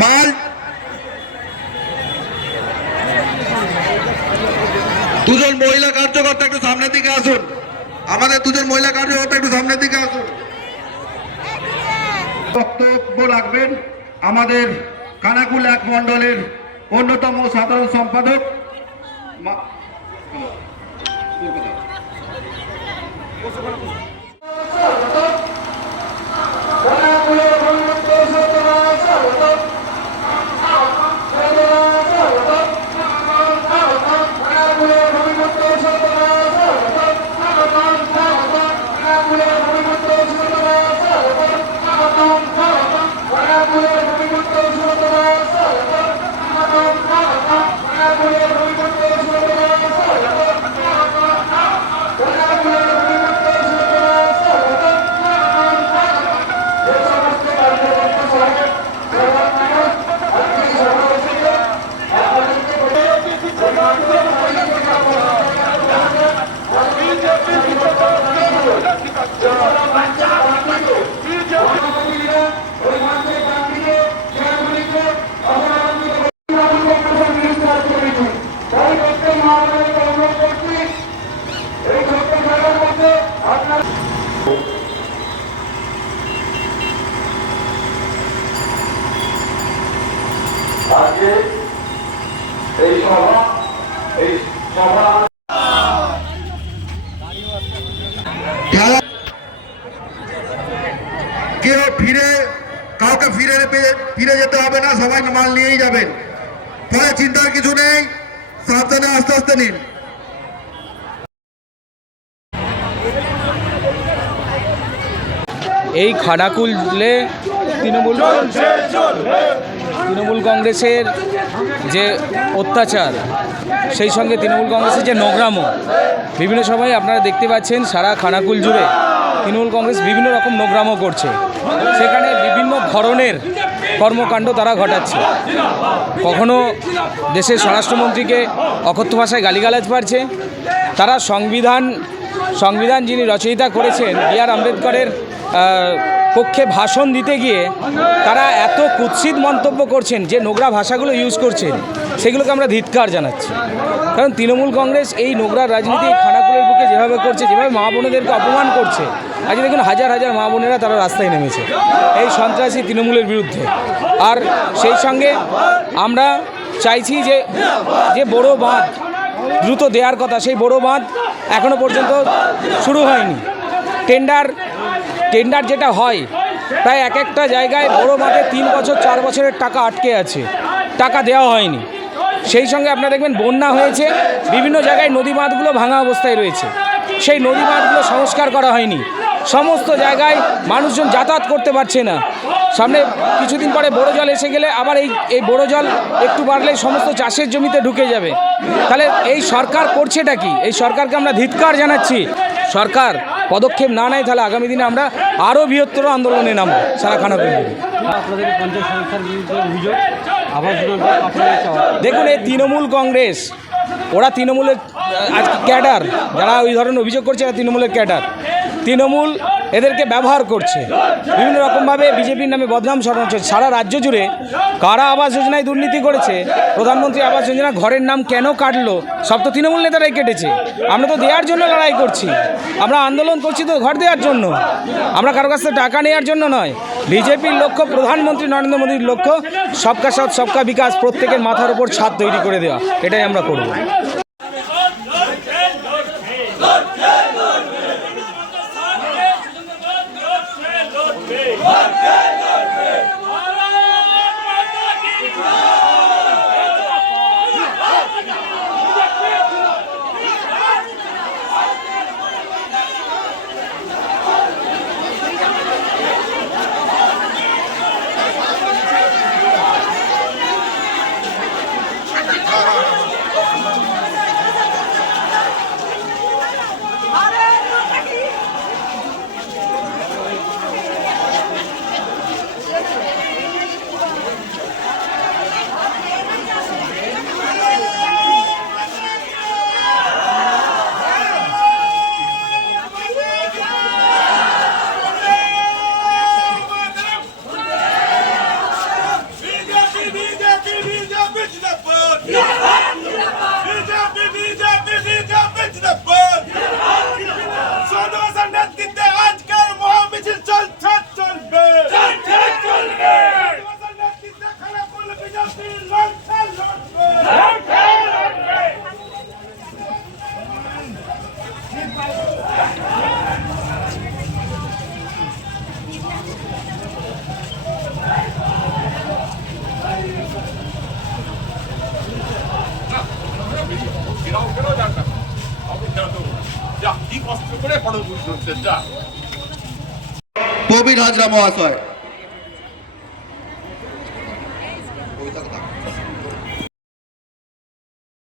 মাল দুজন মহিলা কার্যকর্তা একটু সামনের দিকে আসুন। আমাদের দুজন মহিলা কার্যকর্তা একটু সামনের দিকে আসুন। বক্তব্য রাখবেন আমাদের কানাকুল এক মণ্ডলের অন্যতম সাধারণ সম্পাদক। কেউ ফিরে, কাউকে ফিরে ফিরে যেতে হবে না, সবাই মাল নিয়েই যাবেন। ফলে চিন্তার কিছু নেই, সাবধানে আস্তে আস্তে নিন। এই খানাকুলে তৃণমূল তৃণমূল কংগ্রেসের যে অত্যাচার সেই সঙ্গে তৃণমূল কংগ্রেসের যে নোংরামো, বিভিন্ন সময় আপনারা দেখতে পাচ্ছেন সারা খানাকুল জুড়ে তৃণমূল কংগ্রেস বিভিন্ন রকম নোংরামো করছে। সেখানে বিভিন্ন ধরনের কর্মকাণ্ড তারা ঘটাচ্ছে। কখনো দেশের স্বরাষ্ট্রমন্ত্রীকে অকথ্য ভাষায় গালিগালাজ পারছে তারা সংবিধান সংবিধান যিনি রচয়িতা করেছেন বি আর আম্বেদকরের পক্ষে ভাষণ দিতে গিয়ে তারা এত কুৎসিত মন্তব্য করছেন যে নোংরা ভাষাগুলো ইউজ করছেন, সেগুলোকে আমরা ধিৎকার জানাচ্ছি। কারণ তৃণমূল কংগ্রেস এই নোংরা রাজনীতি খানাকুলের বুকে যেভাবে করছে, যেভাবে মা বোনেদেরকে অপমান করছে, আজ দেখুন হাজার হাজার মা বোনেরা তারা রাস্তায় নেমেছে এই সন্ত্রাসী তৃণমূলের বিরুদ্ধে। আর সেই সঙ্গে আমরা চাইছি যে যে বড় বাঁধ দ্রুত দেওয়ার কথা, সেই বড় বাঁধ এখনও পর্যন্ত শুরু হয়নি। টেন্ডার টেন্ডার যেটা হয় প্রায় এক একটা জায়গায় বড় বাঁধে তিন বছর, চার বছরের টাকা আটকে আছে। টাকা দেওয়া হয়নি। সেই সঙ্গে আপনারা দেখবেন, বন্যা হয়েছে, বিভিন্ন জায়গায় নদী বাঁধগুলো ভাঙা অবস্থায় রয়েছে। সেই নদী বাঁধগুলো সংস্কার করা হয়নি। সমস্ত জায়গায় মানুষজন যাতায়াত করতে পারছে না। সামনে কিছুদিন পরে বড় জল এসে গেলে আবার এই এই বড় জল একটু বাড়লে সমস্ত চাষের জমিতে ঢুকে যাবে। তাহলে এই সরকার করছেটা কি? এই সরকারকে আমরা ধিৎকার জানাচ্ছি। সরকার পদক্ষেপ না নেয়, তাহলে আগামী দিনে আমরা আরও বৃহত্তর আন্দোলনে নামবো, সারা খানা জুড়ে। আপনাদের পঞ্চায়েত সংস্থার বিরুদ্ধে অভিযোগ আবাস যোজনা আপনাদের চাওয়া দেখুন, এই তৃণমূল কংগ্রেস, ওরা তৃণমূলের আজকে ক্যাডার, যারা ওই ধরনের অভিযোগ করছে, এরা তৃণমূলের ক্যাডার তৃণমূল এদেরকে ব্যবহার করছে। বিভিন্ন রকমভাবে বিজেপির নামে বদনাম ছড়াচ্ছে সারা রাজ্য জুড়ে কারা আবাস যোজনায় দুর্নীতি করেছে? প্রধানমন্ত্রী আবাস যোজনা ঘরের নাম কেন কাটলো? সব তো তৃণমূল নেতারাই কেটেছে। আমরা তো দেওয়ার জন্য লড়াই করছি। আমরা আন্দোলন করছি তো ঘর দেওয়ার জন্য। আমরা কারও কাছ থেকে টাকা নেওয়ার জন্য নয়। বিজেপির লক্ষ্য, প্রধানমন্ত্রী নরেন্দ্র মোদীর লক্ষ্য, সবকা সাথ, সবকা বিকাশ, প্রত্যেকের মাথার উপর ছাদ তৈরি করে দেওয়া। এটাই আমরা করব। যা বুঝতে প্রবীণ হাজরা মহাশয়